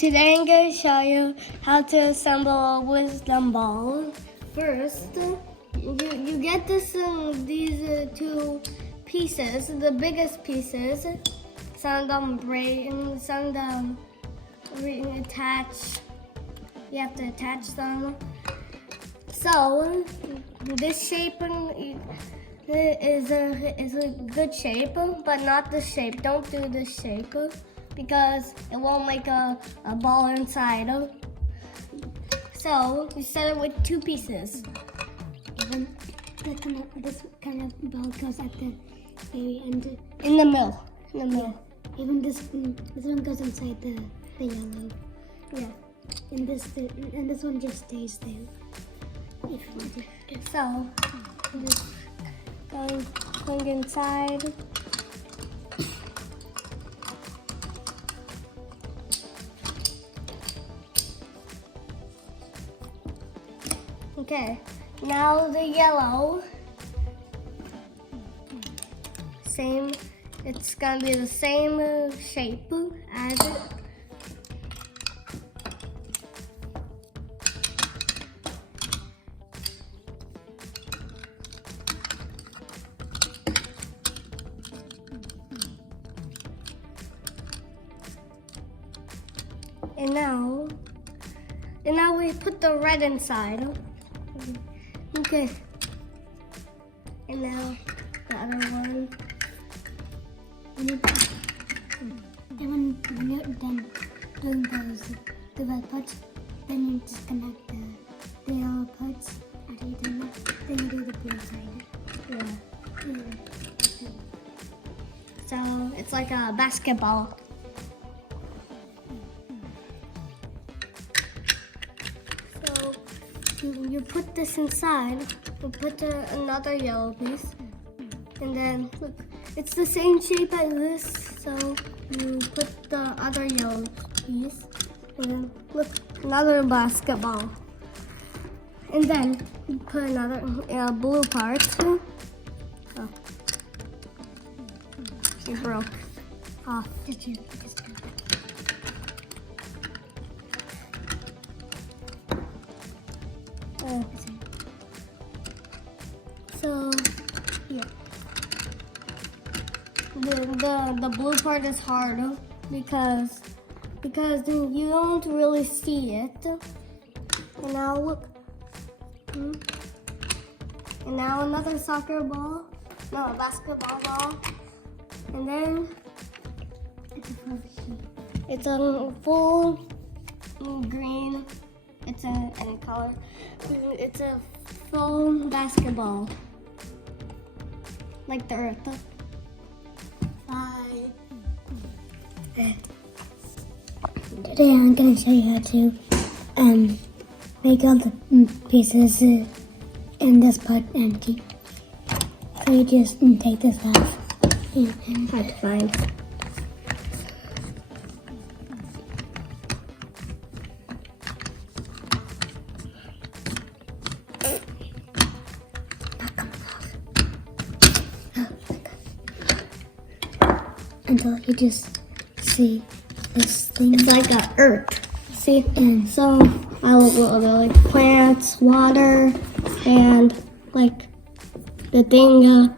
Today I'm going to show you how to assemble a wisdom ball. First, you get these two pieces, the biggest pieces. Some of them break and some of them attach. You have to attach them. So this shape is a good shape, but not this shape. Don't do this shape because it won't make a ball inside. So you set it with two pieces. Even this kind of ball goes at the very end. In the middle. In the middle. Yeah. Even this one goes inside the yellow. Yeah. And this one just stays there. If you want to. So just going inside. Okay, now the yellow, same, it's gonna be the same shape as it. And now we put the red inside. Okay. And now the other one. And when you're done doing the red parts, then you disconnect the yellow parts. After you do that, then you do the blue side. Yeah. So it's like a basketball. So you put this inside. You put another yellow piece, and then look, it's the same shape as this. So you put the other yellow piece, and then look, another basketball. And then you put another blue part. Oh. She broke off. Oh. So yeah, the blue part is hard because you don't really see it. And now look, and now another soccer ball, no, a basketball ball, and then it's a full green. It's any color. It's a full basketball, like the earth. Bye. Today I'm going to show you how to make all the pieces in this part empty. So you just take this off. Hard to find. Until you just see this thing. It's like a earth. See? And so I like plants, water, and like the thing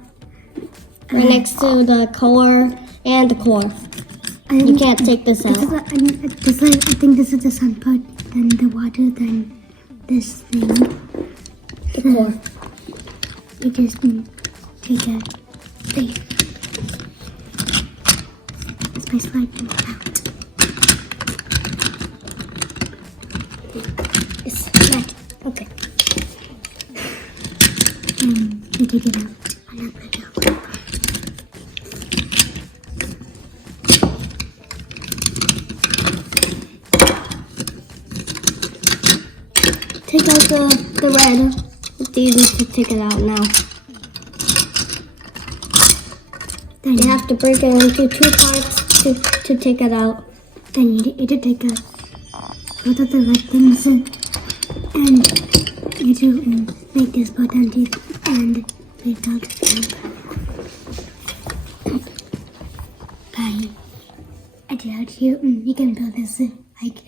right next to the core and the core. You can't take this out. I think this is the sun part, then the water, then this thing. The core. You just take it. There. By sliding it out. It's right. Okay. And you take it out. And then let go. Take out the red. It's easy to take it out now. Then you have to break it into two parts to take it out. Then you need to take both of the red things and you do make this part empty and make out the Bye. I tell you, you can build this Like